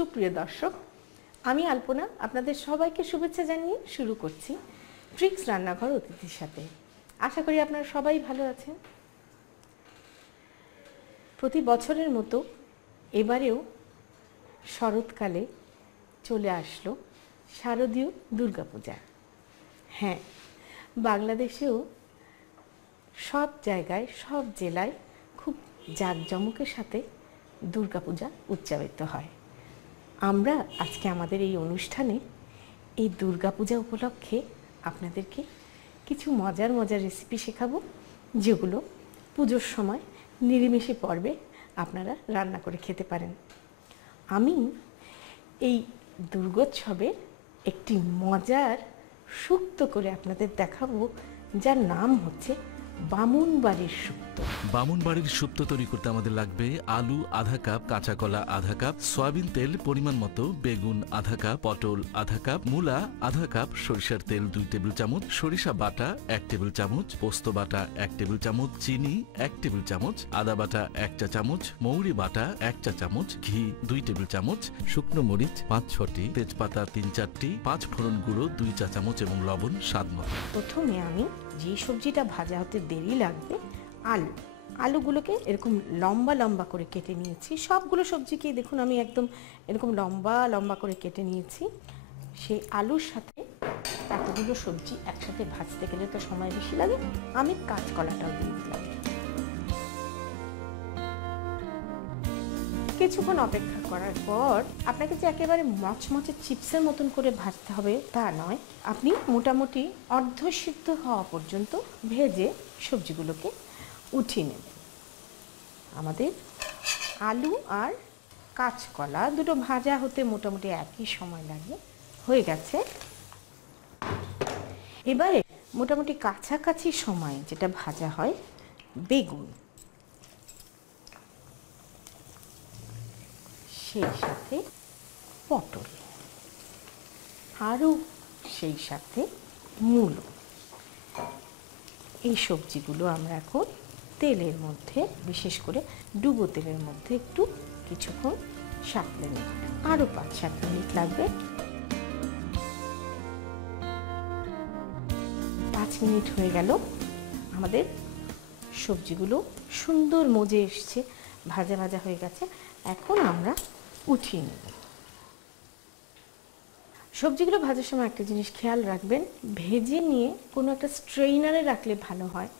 সুপ্রিয় দর্শক, আমি আলপনা আপনাদের সবাইকে শুভেচ্ছা জানিয়ে শুরু করছি ট্রিক্স রান্নাঘর অতিথির সাথে। আশা করি আপনারা সবাই ভালো আছেন। প্রতি বছরের মতো এবারেও শরৎকালে চলে আসলো শারদীয় দুর্গাপূজা। হ্যাঁ, বাংলাদেশেও সব জায়গায় সব জেলায় খুব জাঁকজমকের সাথে দুর্গাপূজা উদযাপিত হয়। আমরা আজকে আমাদের এই অনুষ্ঠানে এই দুর্গাপূজা উপলক্ষে আপনাদেরকে কিছু মজার মজার রেসিপি শেখাবো, যেগুলো পুজোর সময় নিরিমিষে পর্বে আপনারা রান্না করে খেতে পারেন। আমি এই দুর্গোৎসবের একটি মজার শুক্তো করে আপনাদের দেখাবো, যার নাম হচ্ছে বামুনবাড়ির শুক্তো। বামুনবাড়ির শুক্তো তৈরি করতে আমাদের লাগবে আলু আধা কাপ, কাঁচা কলা আধা কাপ, সয়াবিন তেল পরিমাণ মতো, বেগুন আধা কাপ, পটল আধা কাপ, মূলা আধা কাপ, সরিষার তেল 2 টেবিল চামচ, সরিষা বাটা 1 টেবিল চামচ, পোস্ত বাটা 1 টেবিল চামচ, চিনি 1 টেবিল চামচ, আদা বাটা 1 চা চামচ, মৌরি বাটা 1 চা চামচ, ঘি 2 টেবিল চামচ, শুকনো মরিচ 5-6টি, তেজপাতা 3-4টি, 5 ফোড়ন গুঁড়ো 2 চা চামচ এবং লবণ স্বাদ মতো। প্রথমে আমি যে সবজিটা ভাজা হতে দেরি লাগবে, আলুগুলোকে এরকম লম্বা লম্বা করে কেটে নিয়েছি। সবগুলো সবজিকেই দেখুন আমি একদম এরকম লম্বা লম্বা করে কেটে নিয়েছি। সেই আলুর সাথে এতগুলো সবজি একসাথে ভাজতে গেলে তো সময় বেশি লাগে, আমি কাঁচকলাটাও দিয়ে দিলাম। কিছুক্ষণ অপেক্ষা করার পর আপনাকে যে একেবারে মচমচে চিপসের মতন করে ভাজতে হবে তা নয়, আপনি মোটামুটি অর্ধসিদ্ধ হওয়া পর্যন্ত ভেজে সবজিগুলোকে উঠিয়ে নেবেন। আমাদের আলু আর কাঁচকলা দুটো ভাজা হতে মোটামুটি একই সময় লাগে, হয়ে গেছে। এবারে মোটামুটি কাছাকাছি সময় যেটা ভাজা হয় বেগুন, সেই সাথে পটল, আরও সেই সাথে মূলো। এই সবজিগুলো আমরা এখন তেলের মধ্যে, বিশেষ করে ডুবো তেলের মধ্যে একটু কিছুক্ষণ সাঁতলে নেব। আরও 5-7 মিনিট লাগবে। 5 মিনিট হয়ে গেল, আমাদের সবজিগুলো সুন্দর মজে এসছে, ভাজা ভাজা হয়ে গেছে। এখন আমরা উঠিয়ে নেব। সবজিগুলো ভাজার সময় একটা জিনিস খেয়াল রাখবেন, ভেজে নিয়ে কোনো একটা স্ট্রেইনারে রাখলে ভালো হয়,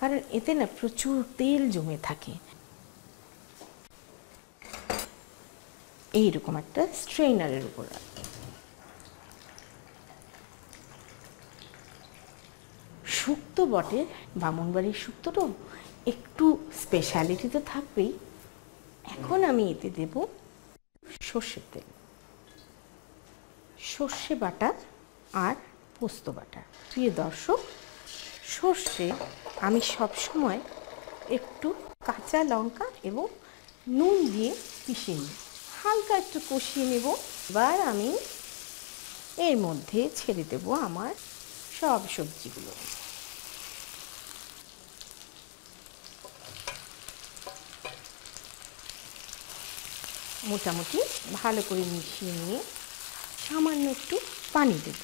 কারণ এতে না প্রচুর তেল জমে থাকে। এইরকম একটা স্ট্রেইনারের উপর রাখবেন। শুক্তো বটে, বামুনবাড়ির শুক্তো তো একটু স্পেশালিটি তো থাকবেই। এখন আমি এতে দেব সর্ষের তেল, সর্ষে বাটা আর পোস্ত বাটা। প্রিয় দর্শক, সর্ষে আমি সবসময় একটু কাঁচা লঙ্কা এবং নুন দিয়ে পিষে নিই, হালকা একটু কষিয়ে নেব। এবার আমি এর মধ্যে ছেড়ে দেব আমার সব সবজিগুলো। মোটামুটি ভালো করে মিশিয়ে নিয়ে সামান্য একটু পানি দেব,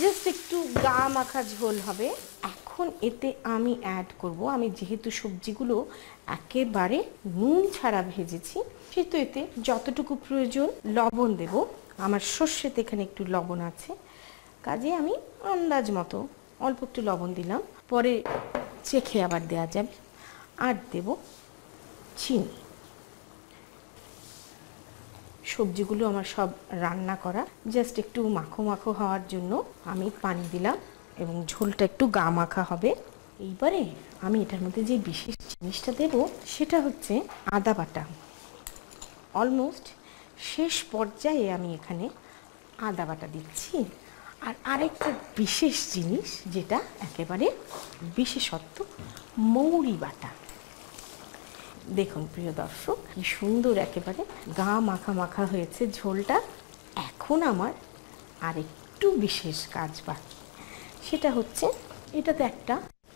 জাস্ট একটু গা মাখা ঝোল হবে। এখন এতে আমি অ্যাড করব, আমি যেহেতু সবজিগুলো একেবারে নুন ছাড়া ভেজেছি, সেহেতু এতে যতটুকু প্রয়োজন লবণ দেব। আমার সর্ষেতে এখানে একটু লবণ আছে, কাজে আমি আন্দাজ মতো অল্প একটু লবণ দিলাম, পরে চেখে আবার দেওয়া যাবে। আর দেব চিনি। সবজিগুলো আমার সব রান্না করা, জাস্ট একটু মাখো মাখো হওয়ার জন্য আমি পানি দিলাম এবং ঝোলটা একটু গা মাখা হবে। এইবারে আমি এটার মধ্যে যে বিশেষ জিনিসটা দেব সেটা হচ্ছে আদা বাটা। অলমোস্ট শেষ পর্যায়ে আমি এখানে আদা বাটা দিচ্ছি। আর আরেকটা বিশেষ জিনিস, যেটা একেবারে বিশেষত্ব, মৌরি বাটা। দেখুন প্রিয় দর্শক, কি সুন্দর একেবারে গা মাখা মাখা হয়েছে ঝোলটা। এখন আমার আরেকটু বিশেষ কাজ বাকি, সেটা হচ্ছে এটাতে একটা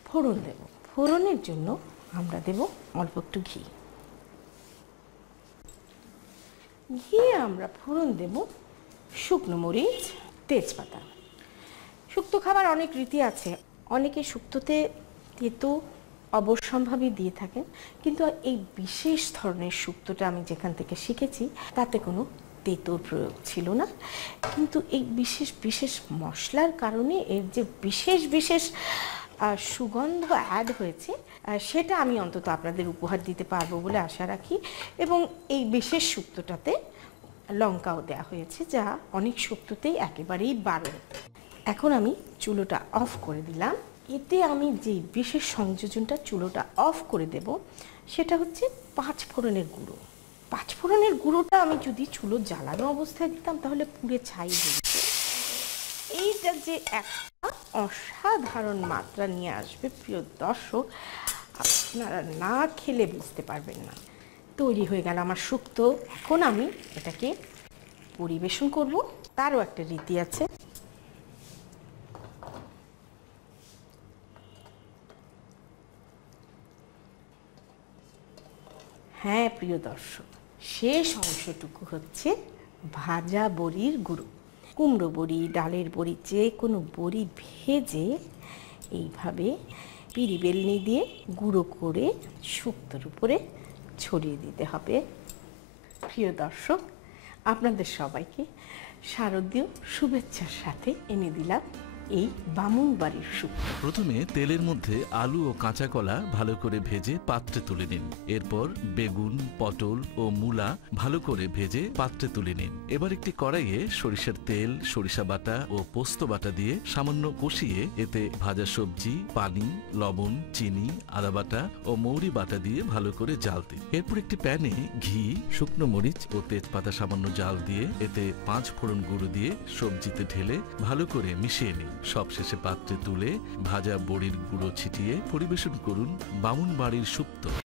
ফোড়ন দেব। ফোড়নের জন্য আমরা দেব অল্প একটু ঘি। দিয়ে আমরা ফোড়ন দেব শুকনো মরিচ, তেজপাতা। শুক্তো খাবার অনেক রীতি আছে, অনেকে শুক্তোতে তেতো অবশ্যম্ভাবী দিয়ে থাকেন, কিন্তু এই বিশেষ ধরনের শুক্তোটা আমি যেখান থেকে শিখেছি তাতে কোনো তেঁতোর প্রয়োগ ছিল না, কিন্তু এই বিশেষ বিশেষ মশলার কারণে এর যে বিশেষ বিশেষ সুগন্ধ অ্যাড হয়েছে সেটা আমি অন্তত আপনাদের উপহার দিতে পারবো বলে আশা রাখি। এবং এই বিশেষ শুক্তোটাতে লঙ্কাও দেওয়া হয়েছে, যা অনেক শুক্তোতেই একেবারেই বারণ। এখন আমি চুলোটা অফ করে দিলাম। এতে আমি যে বিশেষ সংযোজনটা চুলোটা অফ করে দেব সেটা হচ্ছে 5 ফোড়নের গুঁড়ো। 5 ফোড়নের গুঁড়োটা আমি যদি চুলো জ্বালানো অবস্থায় দিতাম তাহলে পুড়ে ছাই হয়ে যেত। এইটা যে একটা অসাধারণ মাত্রা নিয়ে আসবে প্রিয় দর্শক, আপনারা না খেলে বুঝতে পারবেন না। তৈরি হয়ে গেল আমার শুক্তো। এখন আমি এটাকে পরিবেশন করব। তারও একটা রীতি আছে। হ্যাঁ প্রিয় দর্শক, শেষ অংশটুকু হচ্ছে ভাজা বড়ির গুঁড়ো। কুমড়ো বড়ি, ডালের বড়ি, যে কোনো বড়ি ভেজে এইভাবে পিঁড়ি বেলনি দিয়ে গুঁড়ো করে শুক্তোর উপরে ছড়িয়ে দিতে হবে। প্রিয় দর্শক, আপনাদের সবাইকে শারদীয় শুভেচ্ছার সাথে এনে দিলাম এই বামুনবাড়ির শুক্তো। প্রথমে তেলের মধ্যে আলু ও কাঁচা কলা ভালো করে ভেজে পাত্রে তুলে নিন। এরপর বেগুন, পটল ও মূলা ভালো করে ভেজে পাত্রে তুলে নিন। এবার একটি কড়াইয়ে সরিষার তেল, সরিষা বাটা ও পোস্ত বাটা দিয়ে সামান্য কষিয়ে এতে ভাজা সবজি, পানি, লবণ, চিনি, আদা বাটা ও মৌরি বাটা দিয়ে ভালো করে জাল দিন। এরপর একটি প্যানে ঘি, শুকনো মরিচ ও তেজপাতা সামান্য জাল দিয়ে এতে 5 ফোড়ন গুঁড়ো দিয়ে সবজিতে ঢেলে ভালো করে মিশিয়ে নিন। সবশেষে পাত্রে তুলে ভাজা বড়ির গুঁড়ো ছিটিয়ে পরিবেশন করুন বামুনবাড়ির শুক্তো।